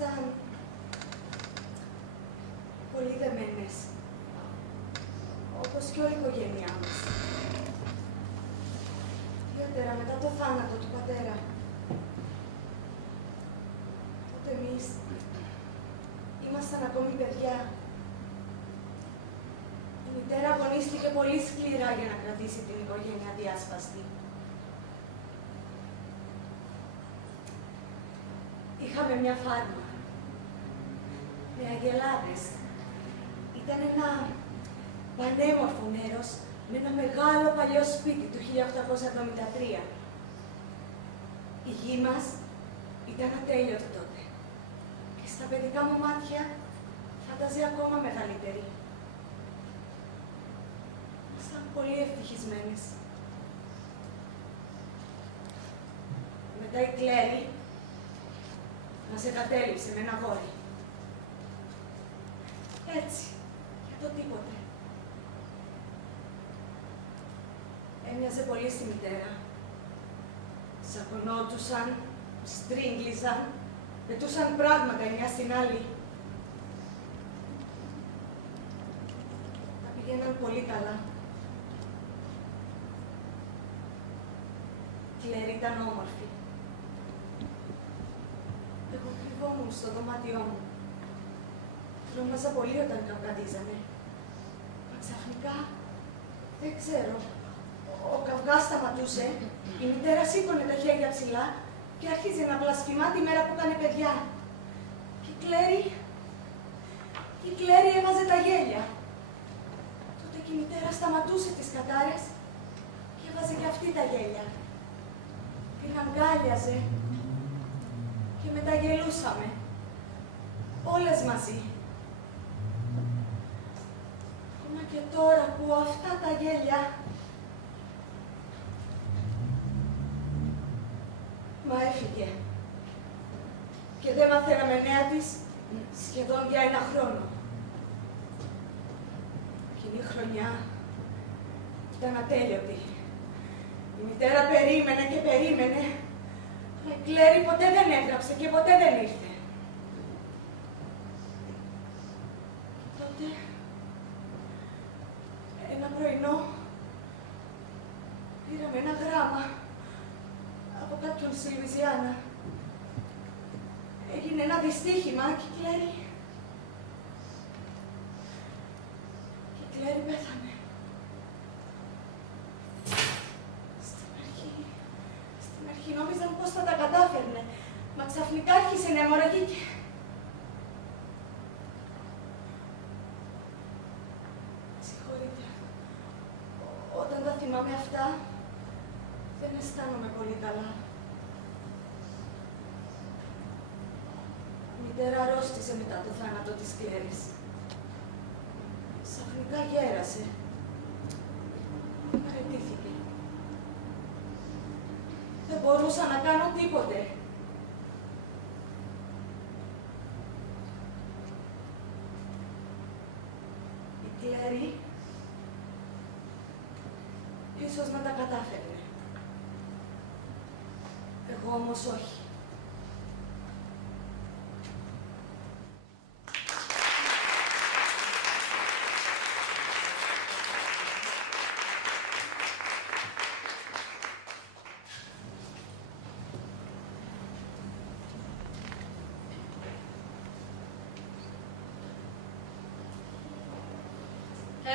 ήμασταν πολύ δεμένες, όπως και όλη η οικογένειά μας. Ιδιαίτερα μετά το θάνατο του πατέρα. Τότε εμείς ήμασταν ακόμη παιδιά. Η μητέρα αγωνίστηκε πολύ σκληρά για να κρατήσει την οικογένεια διάσπαστη. Είχαμε μια φάρμα με αγελάδες. Ήταν ένα πανέμορφο μέρος με ένα μεγάλο παλιό σπίτι του 1873. Η γη μας ήταν ατέλειωτη τότε και στα παιδικά μου μάτια φάνταζε ακόμα μεγαλύτερη. Ήμασταν πολύ ευτυχισμένες. Μετά η Κλέρι μας εγκατέλειψε με ένα γόρι. Έτσι, για το τίποτε. Έμοιαζε πολύ στη μητέρα. Σακωνόντουσαν, στρίγγλιζαν, πετούσαν πράγματα η μια στην άλλη. Τα πηγαίναν πολύ καλά. Η Κλέρι ήταν όμορφη. Εγώ κρυβόμουν στο δωμάτιό μου. Τρόμαζα πολύ όταν καυγαδίζανε. Μα ξαφνικά, δεν ξέρω, ο καυγάς σταματούσε, η μητέρα σήκωνε τα χέρια ψηλά και άρχιζε να βλασφημά τη μέρα που έκανε παιδιά. Και η Κλέρι έβαζε τα γέλια. Τότε και η μητέρα σταματούσε τις κατάρες και έβαζε και αυτή τα γέλια. Την αγκάλιαζε και μετά γελούσαμε. Όλες μαζί. Ακόμα και τώρα ακούω αυτά τα γέλια. Μα έφυγε. Και δεν μαθαίναμε νέα της σχεδόν για ένα χρόνο. Εκείνη η χρονιά ήταν ατέλειωτη. Η μητέρα περίμενε και περίμενε. Αλλά η Κλέρι ποτέ δεν έγραψε και ποτέ δεν ήρθε. Τότε, ένα πρωινό, πήραμε ένα γράμμα από κάποιον στη Λουιζιάννα. Έγινε ένα δυστύχημα και η Κλέρι πέθανε. Στην αρχή νόμιζαν πώς θα τα κατάφερνε, μα ξαφνικά άρχισε να αιμορραγεί και... Συγχωρείτε. Όταν τα θυμάμαι αυτά, δεν αισθάνομαι πολύ καλά. Η μητέρα αρρώστησε μετά το θάνατο της Κλέρης. Ξαφνικά γέρασε. Παραιτήθηκε. Δεν μπορούσα να κάνω τίποτε. Η Κλέρι ίσως να τα κατάφερνε. Εγώ όμως όχι.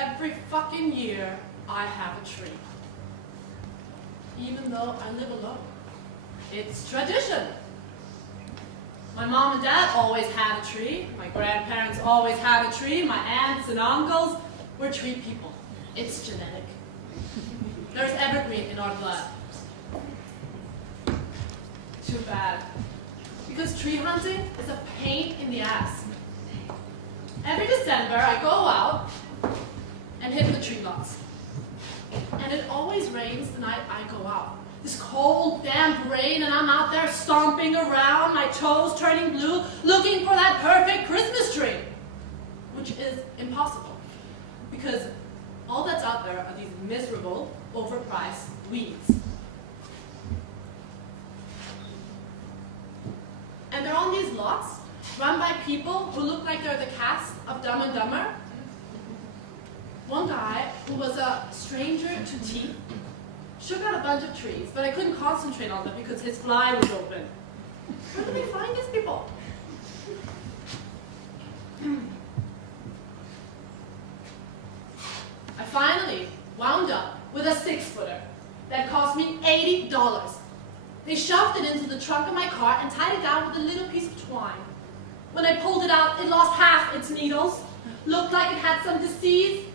Every fucking year, I have a tree. Even though I live alone. It's tradition. My mom and dad always had a tree. My grandparents always had a tree. My aunts and uncles were tree people. It's genetic. There's evergreen in our blood. Too bad. Because tree hunting is a pain in the ass. Every December, I go out and hit the tree lots. And it always rains the night I go out. This cold, damp rain, and I'm out there stomping around, my toes turning blue, looking for that perfect Christmas tree. Which is impossible. Because all that's out there are these miserable, overpriced weeds. And they're on these lots run by people who look like they're the cast of Dumb and Dumber. One guy, who was a stranger to teeth, shook out a bunch of trees, but I couldn't concentrate on them because his fly was open. Where do they find these people? I finally wound up with a 6-footer that cost me $80. They shoved it into the trunk of my car and tied it down with a little piece of twine. When I pulled it out, it lost half its needles, looked like it had some disease.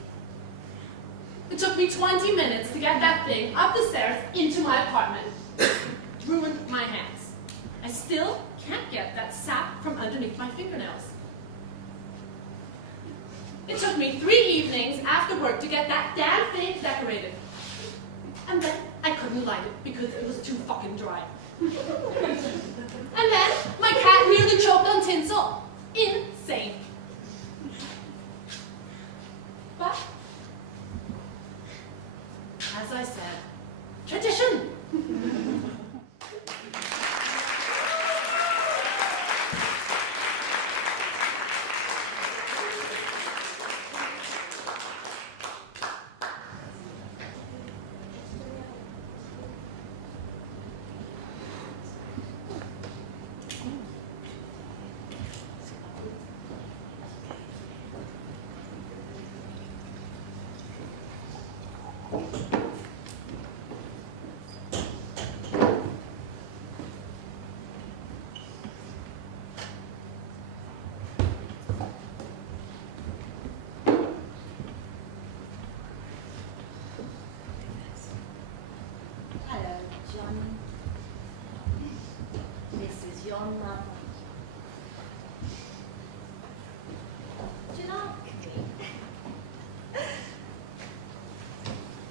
It took me 20 minutes to get that thing up the stairs into my apartment. Ruined my hands. I still can't get that sap from underneath my fingernails. It took me 3 evenings after work to get that damn thing decorated. And then I couldn't light it because it was too fucking dry. And then my cat nearly choked on tinsel. Insane. But, as I said, tradition. Hello, Johnny. This is your mother. Do you like me?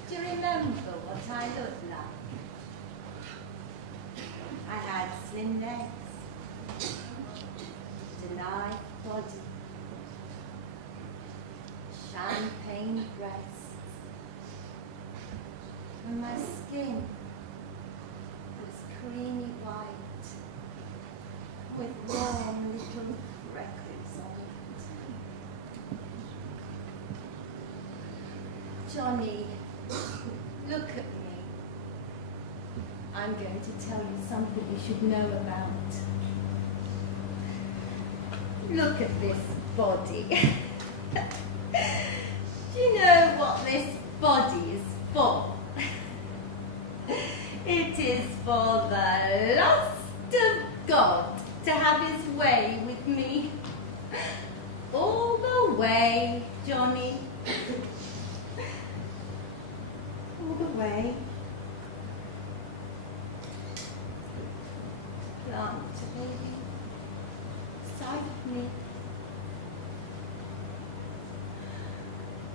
Do you remember what I looked like? I had slim legs, denied body, champagne breasts, and my skin was creamy white with warm little freckles on it. Johnny, look at me. I'm going to tell you something you should know about. Look at this body. Do you know what this body is for? It is for the lust of God to have his way with me. All the way, Johnny. All the way. Plant a baby inside of me.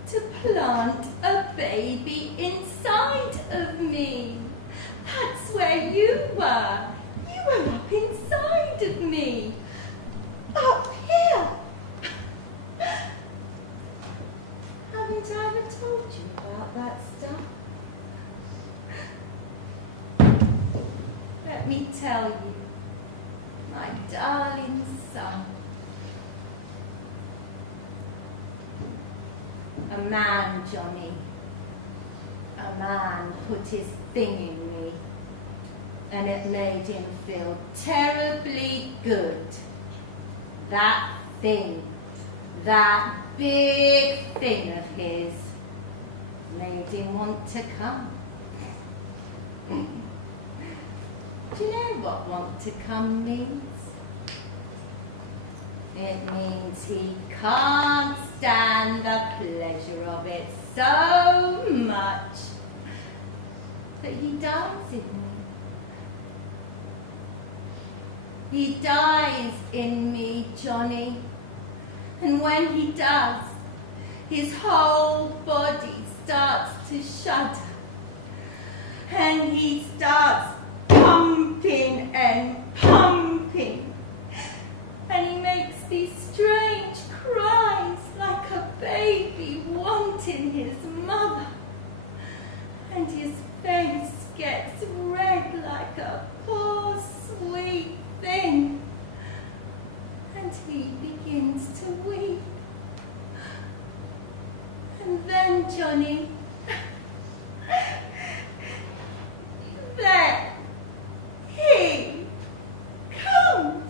To plant a baby inside of me. That's where you were. You were up inside of me. Up here. Haven't I ever told you about that stuff? Let me tell you, my darling son. A man, Johnny. A man put his thing in me, and it made him feel terribly good. That thing, that big thing of his, made him want to come. Do you know what want to come means? It means he can't stand the pleasure of it so much that he dies in me. He dies in me, Johnny. And when he does, his whole body starts to shudder. And he starts pumping and pumping. And he makes these strange cries like a baby wanting his mother. And his face gets red like a poor sweet thing. And he begins to weep. And then, Johnny, then he comes.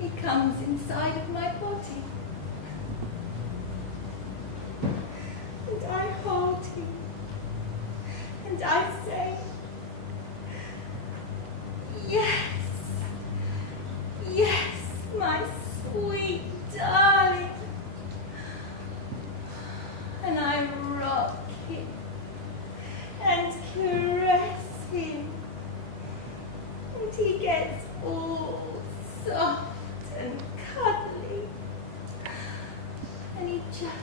He comes inside of my body. And I hold him. And I say, yes, yes, my sweet darling. And I rock him and caress him. And he gets all soft and cuddly. And he just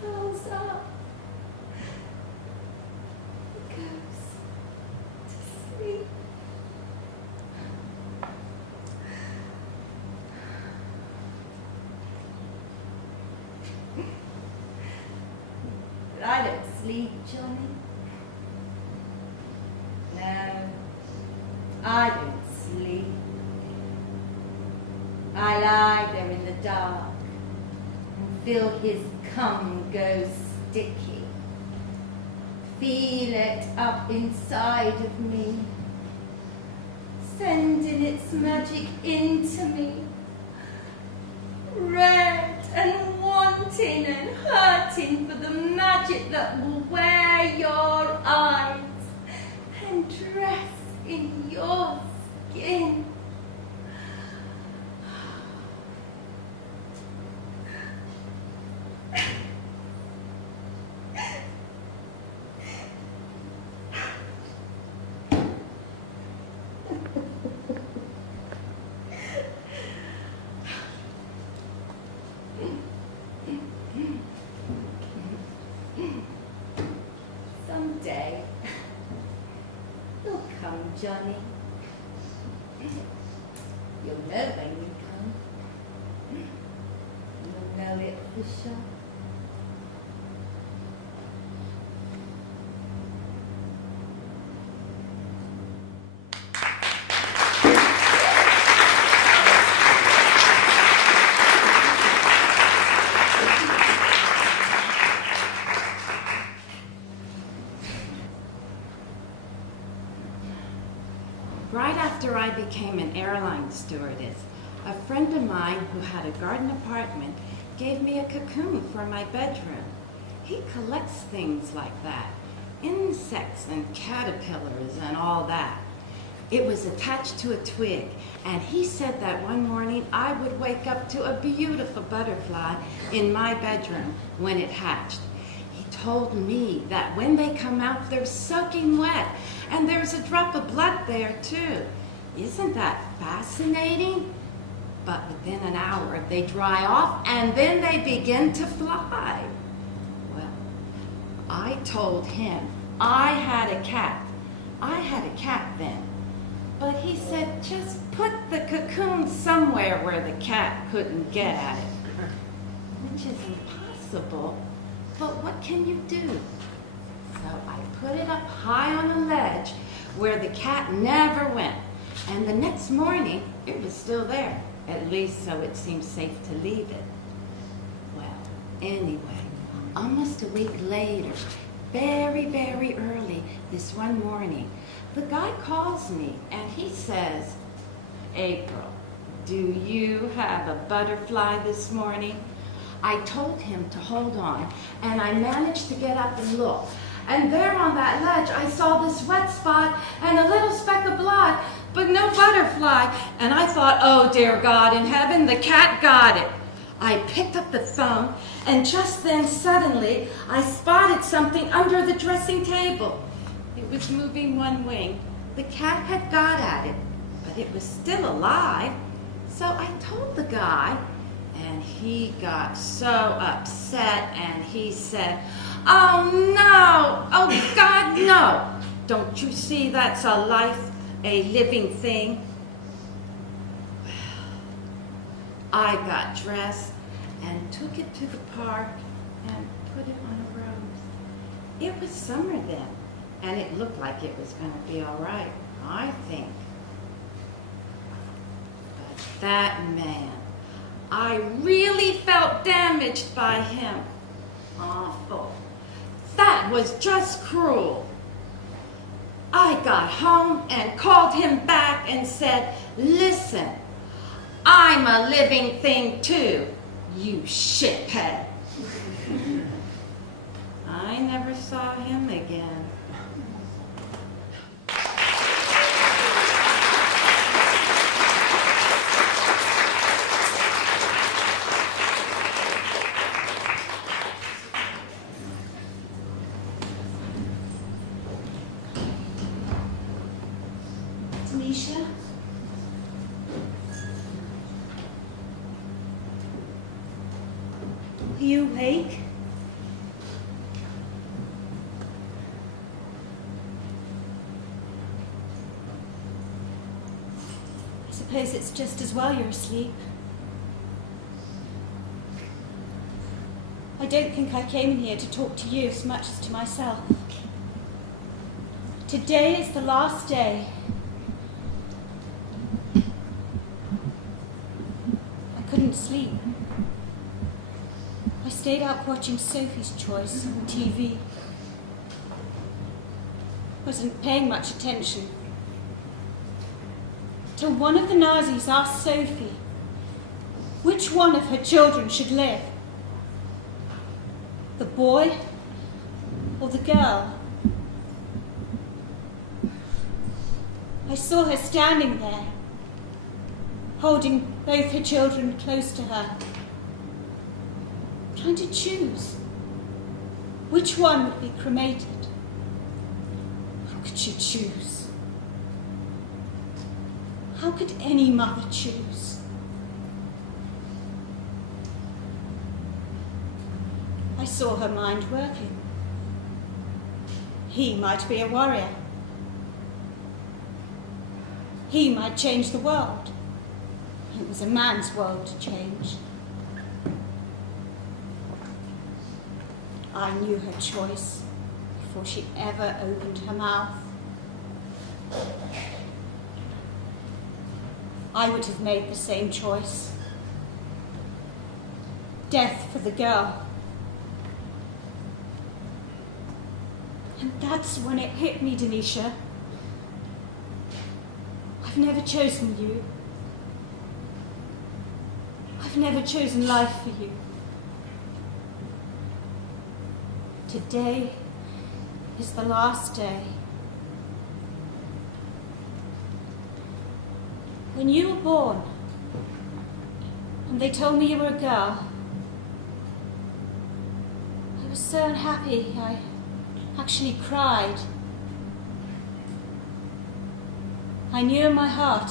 curls up. He goes to sleep. But I don't sleep, Johnny. No, I don't sleep. I lie there in the dark and feel his cum go sticky. Feel it up inside of me, sending its magic into me. Red and wanting and hurting for the magic that will wear your eyes and dress in your skin. Someday, you'll come, Johnny. You'll know when you come. You'll know it for sure. Right after I became an airline stewardess, a friend of mine who had a garden apartment gave me a cocoon for my bedroom. He collects things like that, insects and caterpillars and all that. It was attached to a twig, and he said that one morning I would wake up to a beautiful butterfly in my bedroom when it hatched. He told me that when they come out, they're soaking wet, and there's a drop of blood there too. Isn't that fascinating? But within an hour, they dry off, and then they begin to fly. Well, I told him I had a cat. I had a cat then. But he said, just put the cocoon somewhere where the cat couldn't get at it. Which is impossible, but what can you do? So I put it up high on a ledge where the cat never went. And the next morning, it was still there. At least so it seemed safe to leave it. Well, anyway, almost a week later, very, very early this one morning, the guy calls me and he says, April, do you have a butterfly this morning? I told him to hold on, and I managed to get up and look. And there on that ledge, I saw this wet spot and a little speck of blood, but no butterfly. And I thought, oh dear God in heaven, the cat got it. I picked up the phone, and just then suddenly I spotted something under the dressing table. It was moving one wing. The cat had got at it, but it was still alive. So I told the guy, and he got so upset, and he said, oh no, oh God, no. Don't you see that's a life, a living thing? Well, I got dressed and took it to the park and put it on a rose. It was summer then, and it looked like it was going to be all right, I think. But that man, I really felt damaged by him. Awful. That was just cruel. I got home and called him back and said, "Listen, I'm a living thing too, you shithead." I never saw him again. Tanisha? Are you awake? I suppose it's just as well you're asleep. I don't think I came in here to talk to you as much as to myself. Today is the last day. I couldn't sleep. I stayed up watching Sophie's Choice on TV. Wasn't paying much attention. Till one of the Nazis asked Sophie which one of her children should live. The boy or the girl? I saw her standing there, holding both her children close to her, trying to choose which one would be cremated. How could she choose? How could any mother choose? I saw her mind working. He might be a warrior. He might change the world. It was a man's world to change. I knew her choice before she ever opened her mouth. I would have made the same choice. Death for the girl. And that's when it hit me, Denisha. I've never chosen you. I've never chosen life for you. Today is the last day. When you were born, and they told me you were a girl, I was so unhappy I actually cried. I knew in my heart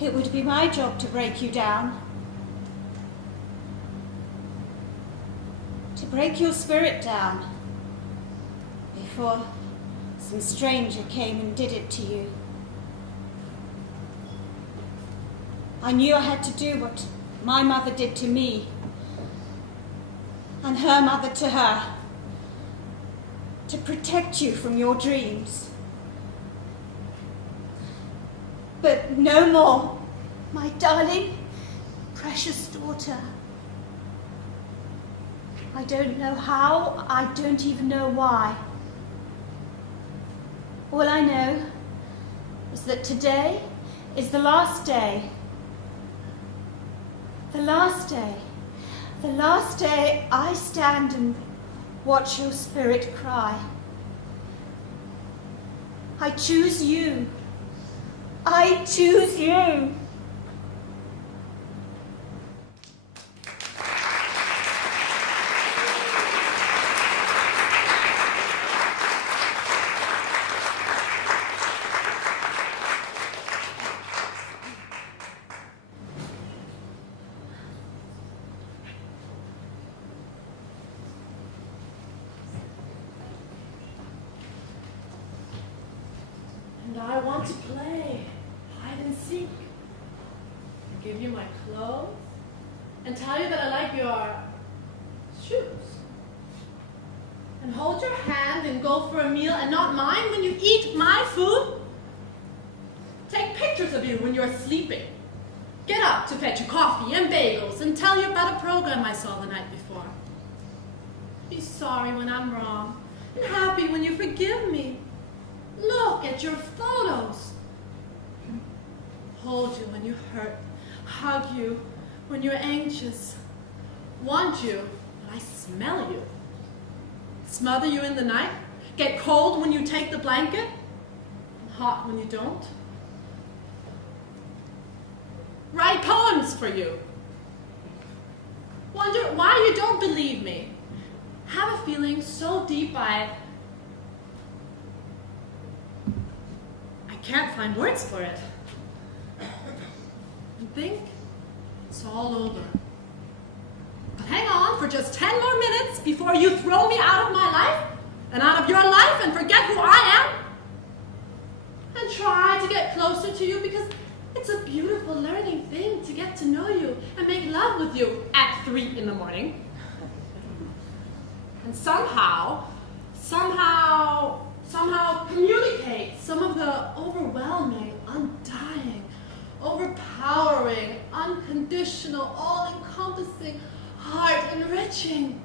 it would be my job to break you down, to break your spirit down before some stranger came and did it to you. I knew I had to do what my mother did to me and her mother to her, to protect you from your dreams. But no more, my darling, precious daughter. I don't know how, I don't even know why. All I know is that today is the last day. The last day. The last day I stand and watch your spirit cry. I choose you. I choose you. And I want to play hide and seek. Give you my clothes and tell you that I like your and go for a meal and not mine when you eat my food? Take pictures of you when you're sleeping. Get up to fetch you coffee and bagels and tell you about a program I saw the night before. Be sorry when I'm wrong and happy when you forgive me. Look at your photos. Hold you when you hurt. Hug you when you're anxious. Want you when I smell you. Smother you in the night. Get cold when you take the blanket. And hot when you don't. Write poems for you. Wonder why you don't believe me. Have a feeling so deep I can't find words for it. And think it's all over. But hang on for just 10 more minutes before you throw me out of my life and out of your life and forget who I am. And try to get closer to you because it's a beautiful learning thing to get to know you and make love with you at 3 in the morning. And somehow communicate some of the overwhelming, undying, overpowering, unconditional, all-encompassing, heart-enriching.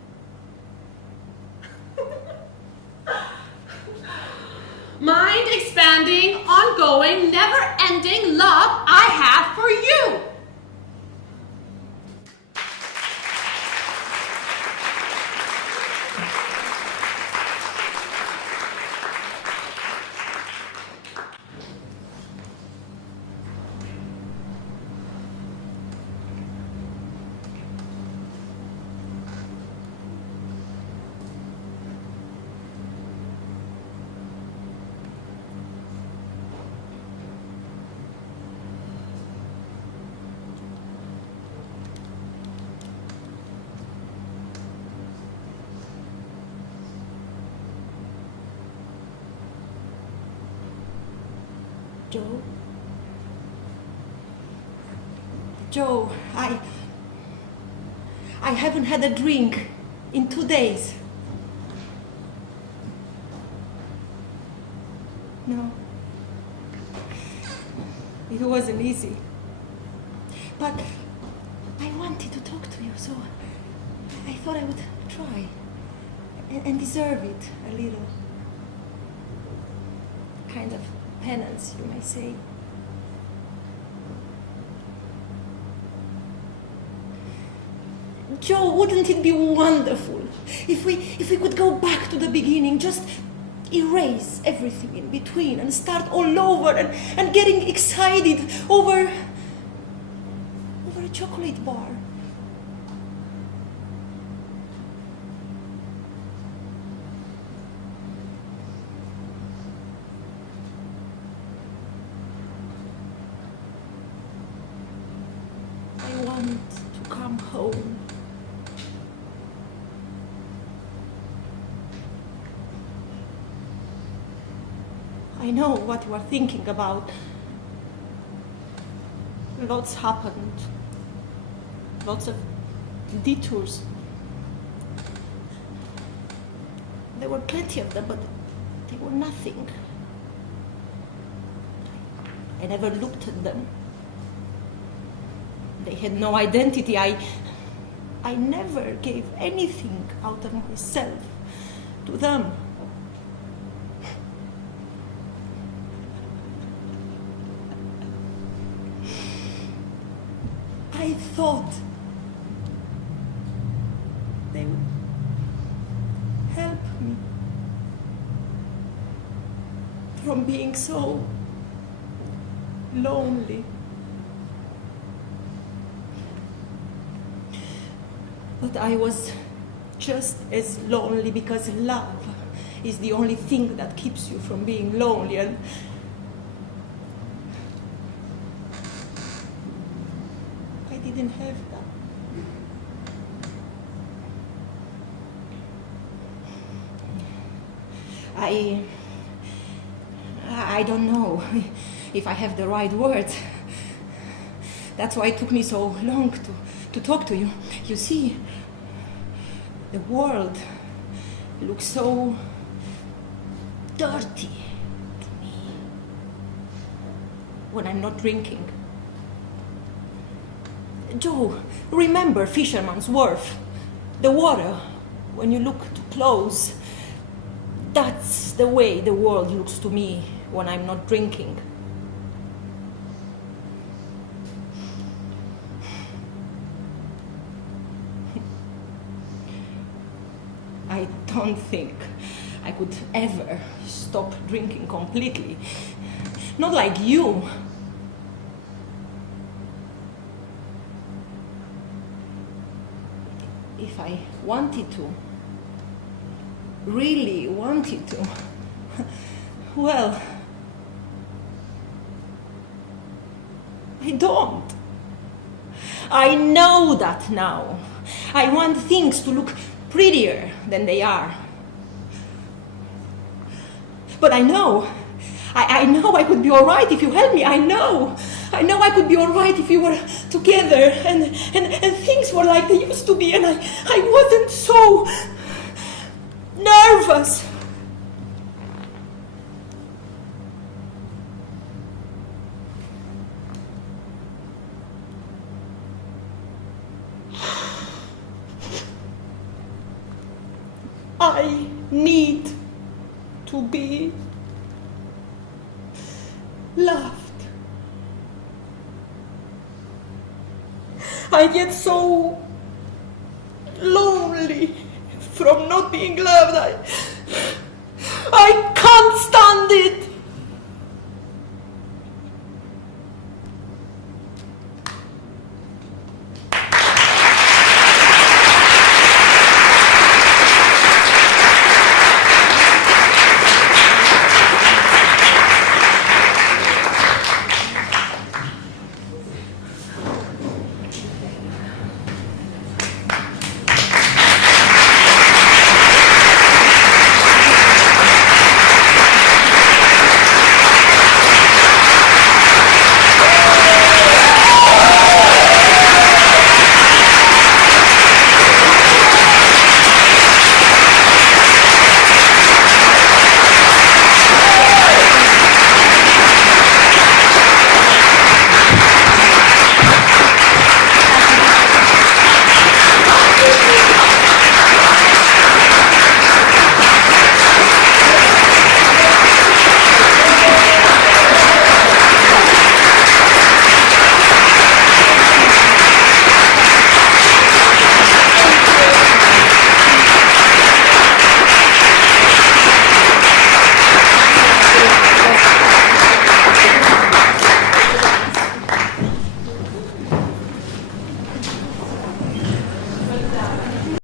Mind-expanding, ongoing, never-ending love I have for you. Joe, I haven't had a drink in 2 days. No. It wasn't easy. But I wanted to talk to you, so I thought I would try and deserve it a little. Kind of penance, you may say. Joe, wouldn't it be wonderful if we could go back to the beginning, just erase everything in between and start all over and getting excited over a chocolate bar? I want to come home. I know what you are thinking about. Lots happened. Lots of detours. There were plenty of them, but they were nothing. I never looked at them. They had no identity. I never gave anything out of myself to them. I thought they would help me from being so lonely. But I was just as lonely because love is the only thing that keeps you from being lonely, and I didn't have that. I don't know if I have the right words. That's why it took me so long to talk to you. You see, the world looks so dirty to me when I'm not drinking. Joe, remember Fisherman's Wharf? The water, when you look too close, that's the way the world looks to me when I'm not drinking. I don't think I could ever stop drinking completely. Not like you. If I wanted to, really wanted to, well, I don't. I know that now. I want things to look prettier than they are. But I know I could be all right if you help me. I know I could be all right if we were together and things were like they used to be and I wasn't so nervous. I need to be loved. I get so lonely from not being loved. I can't stand it.